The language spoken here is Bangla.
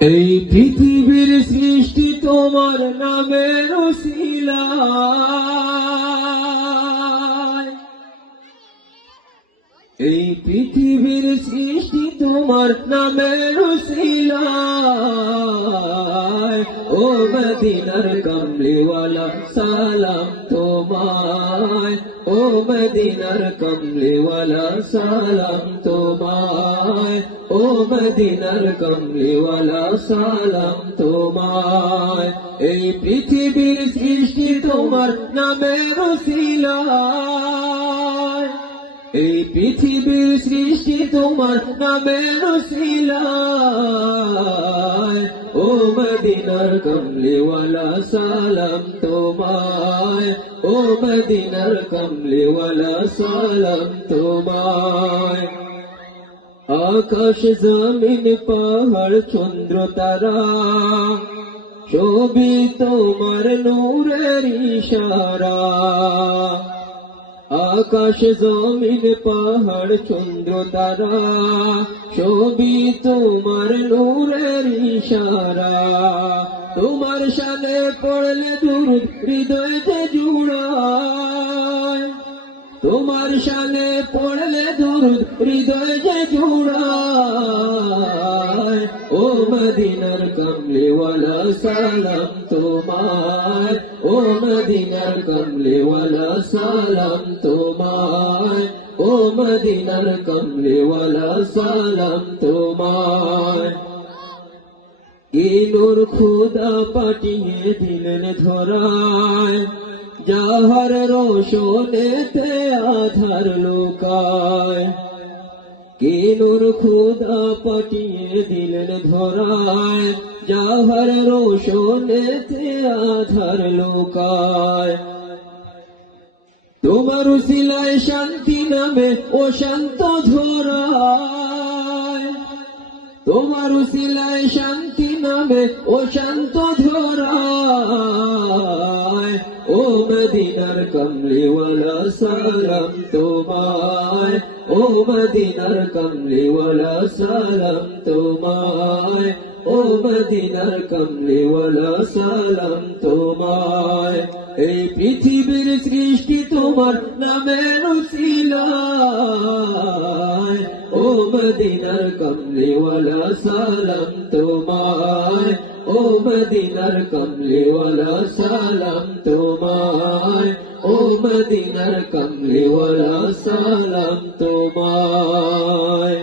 এই পৃথিবীর সৃষ্টি তোমার নামের উসিলায়, এই পৃথিবীর সৃষ্টি তোমার নামের উসিলায়। ও মদিনার কমলিওয়ালা সালাম তোমায়, ও মদিনার কমলিওয়ালা সালাম তোমায়, ও মদিনার কমলিওয়ালা সালাম তোমায়। এই পৃথিবীর সৃষ্টি তোমার নামের উসিলায়, এই পৃথিবীর সৃষ্টি তোমার নামের উসিলায়। ও মদিনার কমলিওয়ালা সালাম তোমায়, ও মদিনার কমলিওয়ালা সালাম তোমায়। আকাশ জমিন পাহাড় চন্দ্র তারা সবই তোমার নূরের ইশারা। আকাশ জমিন পাহাড় চন্দ্র তারা সবই তোমার নূরের ইশারা। তোমার শানে পড়লে দুরূদ হৃদয় যে জুড়ায়, তোমার শানে পড়লে দুরূদ হৃদয় যে জুড়ায়। ও মদিনার কমলিওয়ালা সালাম তোমায়, ও মদিনার কমলিওয়ালা সালাম তোমায়, ও মদিনার কমলিওয়ালা সালাম তোমায়। কি নূর খুদা পাঠিয়ে দিলেন ধরায়, যাহার রোশনেতে আধার লুকায়। কি নূর খুদা পাঠিয়ে দিলেন ধরায়, যাহার রোশনেতে আধার লুকায়। তোমার উসিলায় শান্তি নামে ও শান্ত ধরায়, তোমার উসিলায় শান্তি নামে ও শান্ত ধরায়। ও মদিনার কমলিওয়ালা সালাম তোমায়, ও মদিনার কমলিওয়ালা সালাম তোমায়, ও মদিনার কমলিওয়ালা সালাম তোমায়। এই পৃথিবীর সৃষ্টি তোমার নামের উসিলায়, ও মদিনার কমলিওয়ালা সালাম তোমায়, ও মদিনার কমলিওয়ালা সালাম তোমায়, ও মদিনার কমলিওয়ালা সালাম তোমায়।